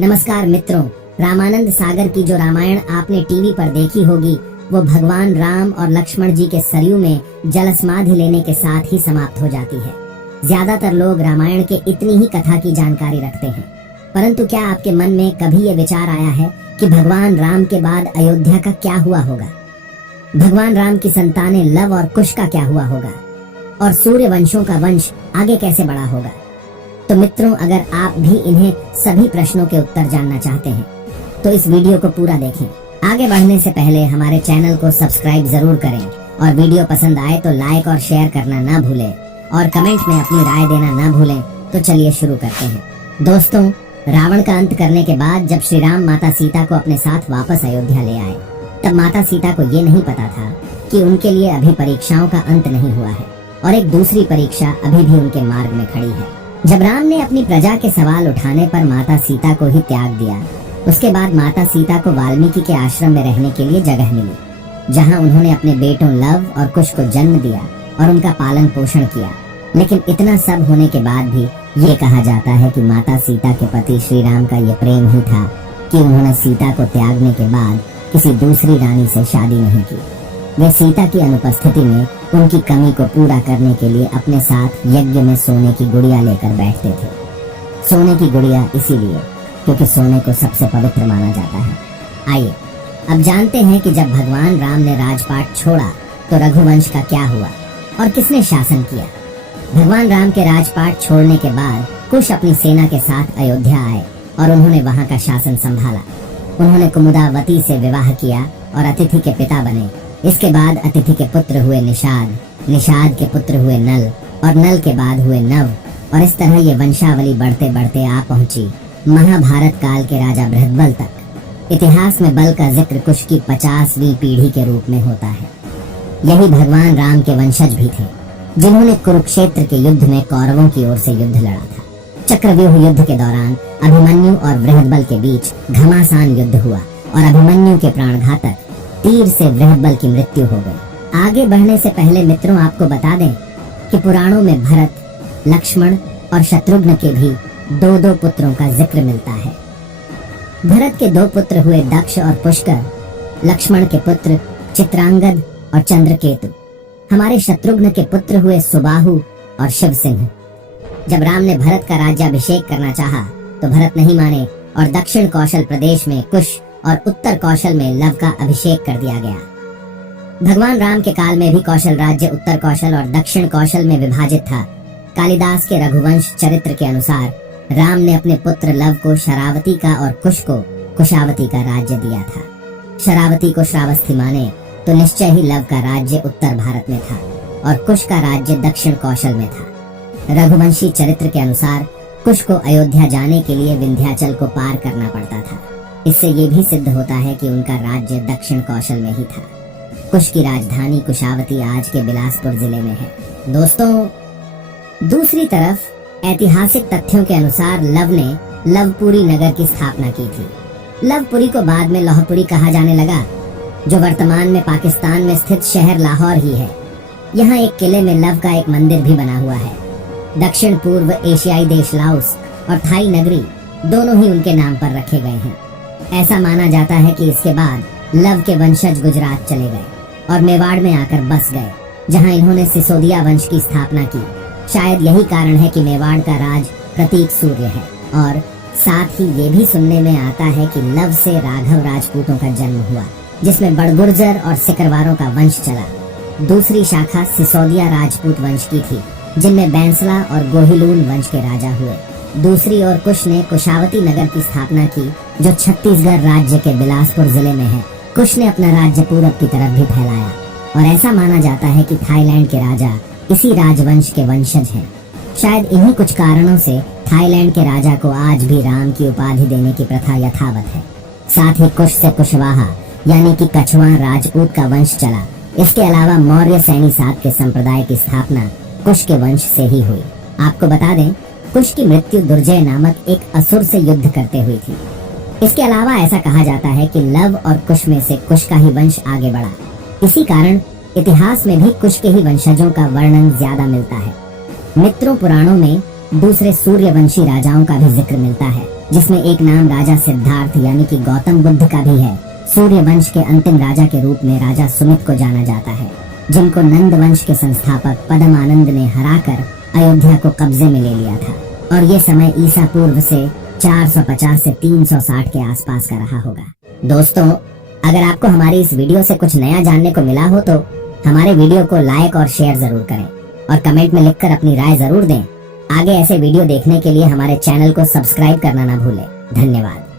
नमस्कार मित्रों, रामानंद सागर की जो रामायण आपने टीवी पर देखी होगी वो भगवान राम और लक्ष्मण जी के सरयू में जल समाधि लेने के साथ ही समाप्त हो जाती है। ज्यादातर लोग रामायण के इतनी ही कथा की जानकारी रखते हैं, परंतु क्या आपके मन में कभी ये विचार आया है कि भगवान राम के बाद अयोध्या का क्या हुआ होगा? भगवान राम की संतानें लव और कुश का क्या हुआ होगा? और सूर्य वंशों का वंश आगे कैसे बढ़ा होगा? तो मित्रों, अगर आप भी इन्हें सभी प्रश्नों के उत्तर जानना चाहते हैं तो इस वीडियो को पूरा देखें। आगे बढ़ने से पहले हमारे चैनल को सब्सक्राइब जरूर करें और वीडियो पसंद आए तो लाइक और शेयर करना ना भूलें और कमेंट में अपनी राय देना ना भूलें। तो चलिए शुरू करते हैं। दोस्तों, रावण का अंत करने के बाद जब श्री राम माता सीता को अपने साथ वापस अयोध्या ले आए, तब माता सीता को ये नहीं पता था कि उनके लिए अभी परीक्षाओं का अंत नहीं हुआ है और एक दूसरी परीक्षा अभी भी उनके मार्ग में खड़ी है। जब राम ने अपनी प्रजा के सवाल उठाने पर माता सीता को ही त्याग दिया, उसके बाद माता सीता को वाल्मीकि के आश्रम में रहने के लिए जगह मिली, जहां उन्होंने अपने बेटों लव और कुश को जन्म दिया और उनका पालन पोषण किया। लेकिन इतना सब होने के बाद भी ये कहा जाता है कि माता सीता के पति श्री राम का ये प्रेम ही था कि उन्होंने सीता को त्यागने के बाद किसी दूसरी रानी से शादी नहीं की। वे सीता की अनुपस्थिति में उनकी कमी को पूरा करने के लिए अपने साथ यज्ञ में सोने की गुड़िया लेकर बैठते थे। सोने की गुड़िया इसीलिए क्योंकि सोने को सबसे पवित्र माना जाता है। आइए अब जानते हैं कि जब भगवान राम ने राजपाट छोड़ा तो रघुवंश का क्या हुआ और किसने शासन किया। भगवान राम के राजपाट छोड़ने के बाद कुश अपनी सेना के साथ अयोध्या आए और उन्होंने वहां का शासन संभाला। उन्होंने कुमुदावती से विवाह किया और अतिथि के पिता बने। इसके बाद अतिथि के पुत्र हुए निषाद, निषाद के पुत्र हुए नल और नल के बाद हुए नव, और इस तरह ये वंशावली बढ़ते बढ़ते आ पहुंची महाभारत काल के राजा बृहद्बल तक। इतिहास में बल का जिक्र कुश की 50वीं पीढ़ी के रूप में होता है। यही भगवान राम के वंशज भी थे जिन्होंने कुरुक्षेत्र के युद्ध में कौरवों की ओर से युद्ध लड़ा था। चक्रव्यूह युद्ध के दौरान अभिमन्यु और बृहद्बल के बीच घमासान युद्ध हुआ और अभिमन्यु के प्राणघातक तीर से बृहद्बल की मृत्यु हो गई। आगे बढ़ने से पहले मित्रों, आपको बता दें कि पुराणों में भरत, लक्ष्मण और शत्रुघ्न के भी दो दो पुत्रों का जिक्र मिलता है। भरत के दो पुत्र हुए दक्ष और पुष्कर, लक्ष्मण के पुत्र चित्रांगद और चंद्रकेतु। हमारे शत्रुघ्न के पुत्र हुए सुबाहु और शिवसिंह। जब राम ने भरत का राज्याभिषेक करना चाहा तो भरत नहीं माने और दक्षिण कौशल प्रदेश में कुश और उत्तर कौशल में लव का अभिषेक कर दिया गया। भगवान राम के काल में भी कौशल राज्य उत्तर कौशल और दक्षिण कौशल में विभाजित था। कालिदास के रघुवंश चरित्र के अनुसार राम ने अपने पुत्र लव को शरावती का और कुश को कुशावती का राज्य दिया था। शरावती को श्रावस्ती माने तो निश्चय ही लव का राज्य उत्तर भारत में था और कुश का राज्य दक्षिण कौशल में था। रघुवंशी चरित्र के अनुसार कुश को अयोध्या जाने के लिए विंध्याचल को पार करना पड़ता था। इससे ये भी सिद्ध होता है कि उनका राज्य दक्षिण कौशल में ही था। कुश की राजधानी कुशावती आज के बिलासपुर जिले में है। दोस्तों, दूसरी तरफ ऐतिहासिक तथ्यों के अनुसार लव ने लवपुरी नगर की स्थापना की थी। लवपुरी को बाद में लाहौपुरी कहा जाने लगा, जो वर्तमान में पाकिस्तान में स्थित शहर लाहौर ही है। यहाँ एक किले में लव का एक मंदिर भी बना हुआ है। दक्षिण पूर्व एशियाई देश लाओस और थाई नगरी दोनों ही उनके नाम पर रखे गए हैं। ऐसा माना जाता है कि इसके बाद लव के वंशज गुजरात चले गए और मेवाड़ में आकर बस गए, जहां इन्होंने सिसोदिया वंश की स्थापना की। शायद यही कारण है कि मेवाड़ का राज प्रतीक सूर्य है। और साथ ही ये भी सुनने में आता है कि लव से राघव राजपूतों का जन्म हुआ, जिसमें बड़गुर्जर और सिकरवारों का वंश चला। दूसरी शाखा सिसोदिया राजपूत वंश की थी, जिनमें बैंसला और गोहिलून वंश के राजा हुए। दूसरी ओर कुश ने कुशावती नगर की स्थापना की, जो छत्तीसगढ़ राज्य के बिलासपुर जिले में है। कुश ने अपना राज्य पूरब की तरफ भी फैलाया और ऐसा माना जाता है कि थाईलैंड के राजा इसी राजवंश के वंशज हैं। शायद इन्हीं कुछ कारणों से थाईलैंड के राजा को आज भी राम की उपाधि देने की प्रथा यथावत है। साथ ही कुश से कुशवाहा यानी कि कछुआ राजपूत का वंश चला। इसके अलावा मौर्य सैनी सात के संप्रदाय की स्थापना कुश के वंश से ही हुई। आपको बता दें, कुश की मृत्यु दुर्जय नामक एक असुर से युद्ध करते हुई थी। इसके अलावा ऐसा कहा जाता है कि लव और कुश में से कुश का ही वंश आगे बढ़ा। इसी कारण इतिहास में भी कुश के ही वंशजों का वर्णन ज्यादा मिलता है। मित्रों, पुराणों में दूसरे सूर्यवंशी राजाओं का भी जिक्र मिलता है, जिसमें एक नाम राजा सिद्धार्थ यानी कि गौतम बुद्ध का भी है। सूर्य वंश के अंतिम राजा के रूप में राजा सुमित को जाना जाता है, जिनको नंद वंश के संस्थापक पद्मानंद ने हराकर अयोध्या को कब्जे में ले लिया था। और ये समय ईसा पूर्व से 450 से 360 के आसपास का रहा होगा। दोस्तों, अगर आपको हमारी इस वीडियो से कुछ नया जानने को मिला हो तो हमारे वीडियो को लाइक और शेयर जरूर करें और कमेंट में लिखकर अपनी राय जरूर दें। आगे ऐसे वीडियो देखने के लिए हमारे चैनल को सब्सक्राइब करना ना भूलें। धन्यवाद।